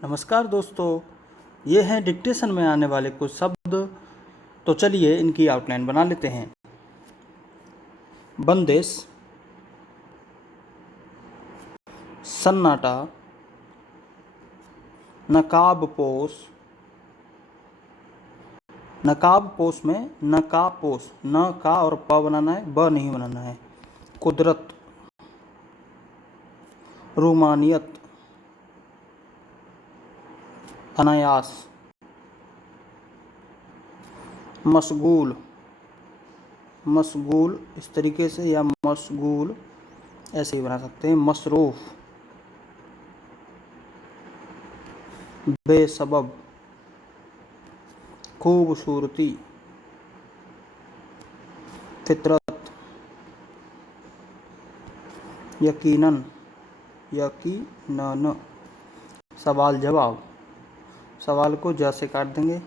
नमस्कार दोस्तों, ये हैं डिक्टेशन में आने वाले कुछ शब्द। तो चलिए इनकी आउटलाइन बना लेते हैं। बंदिश, सन्नाटा, नकाबपोश। नकाबपोश में नकापोश, न का और प बनाना है, ब नहीं बनाना है। कुदरत, रूमानियत, अनायास, मशगूल। मशगूल इस तरीके से या मशगूल ऐसे ही बना सकते हैं। मसरूफ़, बेसबब, खूबसूरती, फितरत, यकीनन, यकीनन। सवाल जवाब, सवाल को ज से काट देंगे।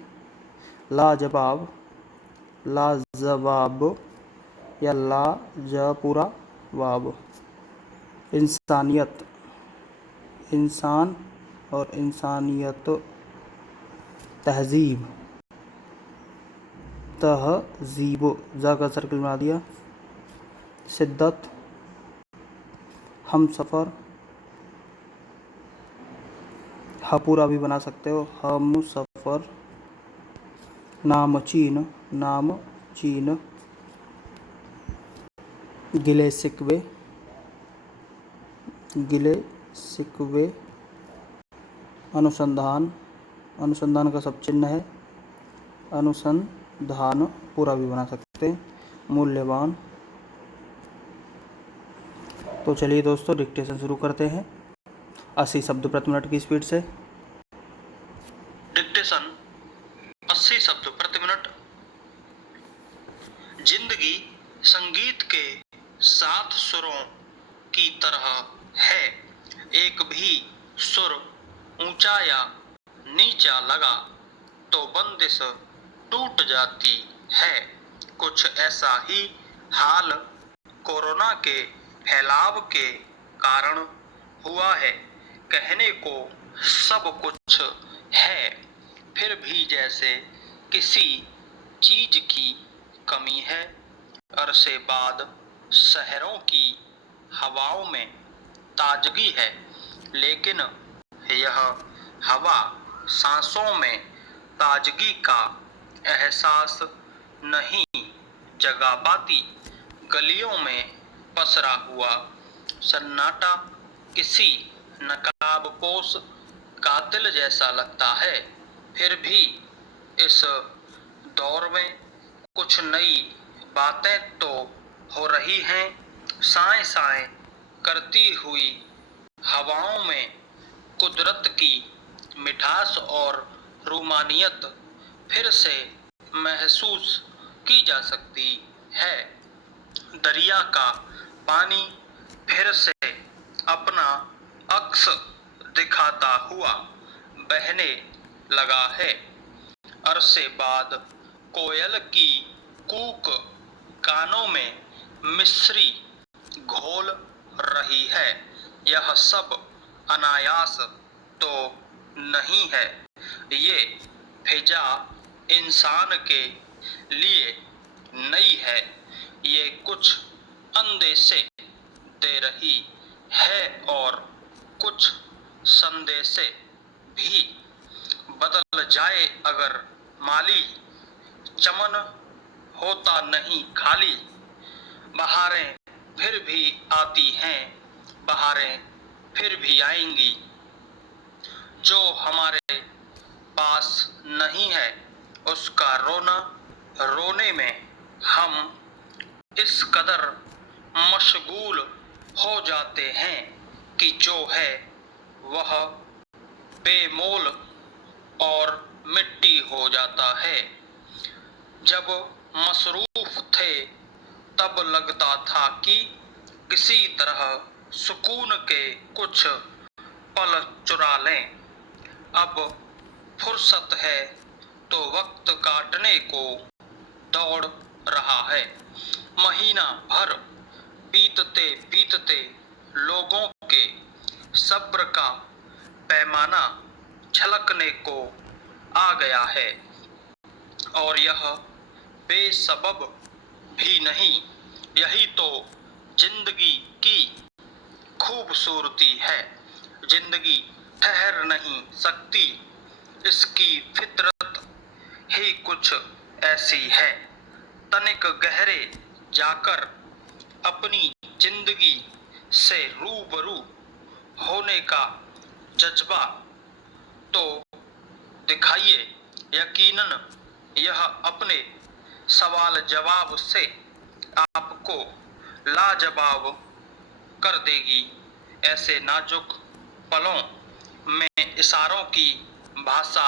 लाजवाब, लाजवाब या ला ज पूरा वाब। इंसानियत, इंसान और इंसानियत। तहजीब, तहजीब, जा का सर्कल बना दिया। शिद्दत, हमसफ़र, ह पूरा भी बना सकते हो, हम सफ़र। नामचीन, नामचीन। गिले शिकवे, गिले शिकवे। अनुसंधान, अनुसंधान का सब चिन्ह है, अनुसंधान पूरा भी बना सकते हैं। मूल्यवान। तो चलिए दोस्तों डिक्टेशन शुरू करते हैं 80 शब्द प्रति मिनट की स्पीड से। डिक्टेशन 80 शब्द प्रति मिनट। जिंदगी संगीत के 7 सुरों की तरह है। एक भी सुर ऊंचा या नीचा लगा तो बंदिश टूट जाती है। कुछ ऐसा ही हाल कोरोना के फैलाव के कारण हुआ है। कहने को सब कुछ है, फिर भी जैसे किसी चीज की कमी है। अरसे बाद शहरों की हवाओं में ताजगी है, लेकिन यह हवा सांसों में ताजगी का एहसास नहीं जगा पाती। गलियों में पसरा हुआ सन्नाटा किसी नकाबपोश कातिल जैसा लगता है। फिर भी इस दौर में कुछ नई बातें तो हो रही हैं। साए साए करती हुई हवाओं में कुदरत की मिठास और रूमानियत फिर से महसूस की जा सकती है। दरिया का पानी फिर से अपना अक्स दिखाता हुआ बहने लगा है। अरसे बाद कोयल की कूक कानों में मिश्री घोल रही है। यह सब अनायास तो नहीं है, ये फिजा इंसान के लिए नई है। ये कुछ अंदेशे दे रही है और कुछ संदेशे भी। बदल जाए अगर माली, चमन होता नहीं खाली। बहारें फिर भी आती हैं, बहारें फिर भी आएंगी। जो हमारे पास नहीं है उसका रोना रोने में हम इस कदर मशगूल हो जाते हैं कि जो है वह बेमोल और मिट्टी हो जाता है। जब मसरूफ थे तब लगता था कि किसी तरह सुकून के कुछ पल चुरा लें। अब फुर्सत है तो वक्त काटने को दौड़ रहा है। महीना भर बीतते बीतते लोगों के सब्र का पैमाना छलकने को आ गया है, और यह बेसबब भी नहीं। यही तो जिंदगी की खूबसूरती है। जिंदगी ठहर नहीं सकती, इसकी फितरत ही कुछ ऐसी है। तनिक गहरे जाकर अपनी जिंदगी से रूबरू होने का जज्बा तो दिखाइए। यकीनन यह अपने सवाल जवाब से आपको लाजवाब कर देगी। ऐसे नाजुक पलों में इशारों की भाषा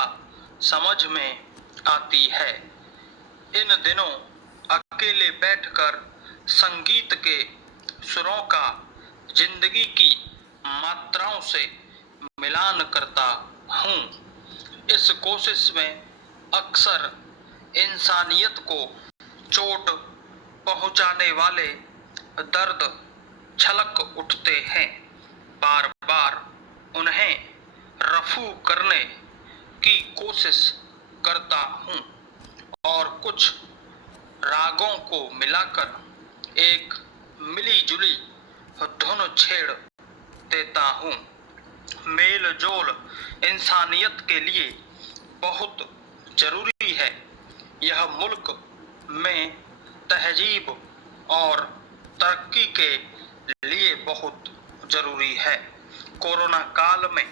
समझ में आती है। इन दिनों अकेले बैठकर संगीत के सुरों का जिंदगी की मात्राओं से मिलान करता हूँ। इस कोशिश में अक्सर इंसानियत को चोट पहुँचाने वाले दर्द छलक उठते हैं। बार बार उन्हें रफू करने की कोशिश करता हूँ और कुछ रागों को मिलाकर एक मिली जुली धुन छेड़ देता हूँ। मेल जोल इंसानियत के लिए बहुत जरूरी है। यह मुल्क में तहजीब और तरक्की के लिए बहुत जरूरी है। कोरोना काल में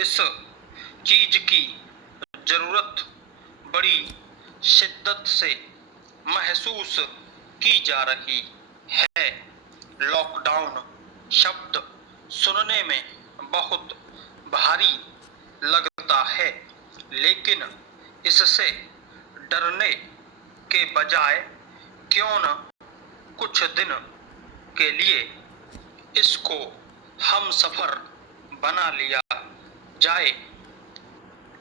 इस चीज की जरूरत बड़ी शिद्दत से महसूस की जा रही है। लॉकडाउन शब्द सुनने में बहुत भारी लगता है, लेकिन इससे डरने के बजाय क्यों न कुछ दिन के लिए इसको हम सफर बना लिया जाए।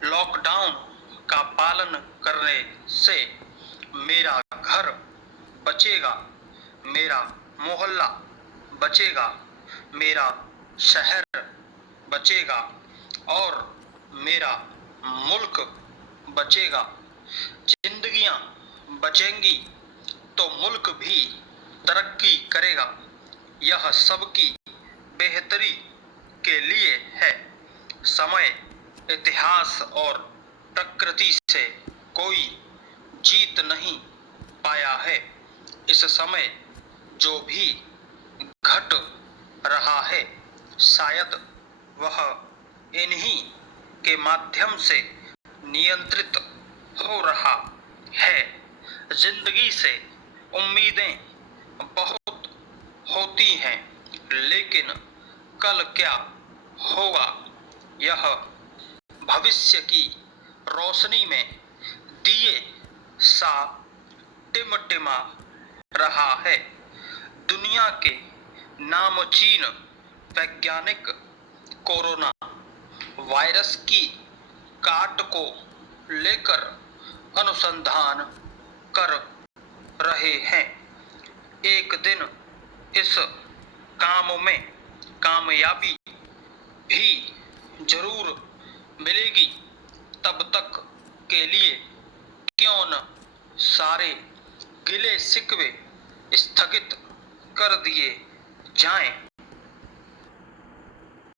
लॉकडाउन का पालन करने से मेरा घर बचेगा, मेरा मोहल्ला बचेगा, मेरा शहर बचेगा और मेरा मुल्क बचेगा। जिंदगियां बचेंगी तो मुल्क भी तरक्की करेगा। यह सबकी बेहतरी के लिए है। समय, इतिहास और प्रकृति से कोई जीत नहीं पाया है। इस समय जो भी घट रहा है, शायद वह इन्हीं के माध्यम से नियंत्रित हो रहा है। जिंदगी से उम्मीदें बहुत होती हैं, लेकिन कल क्या होगा यह भविष्य की रोशनी में दिए सा टिमटिमा रहा है। दुनिया के नामचीन वैज्ञानिक कोरोना वायरस की काट को लेकर अनुसंधान कर रहे हैं। एक दिन इस काम में कामयाबी भी जरूर मिलेगी। तब तक के लिए क्यों न सारे गिले शिकवे स्थगित कर दिए जाएं।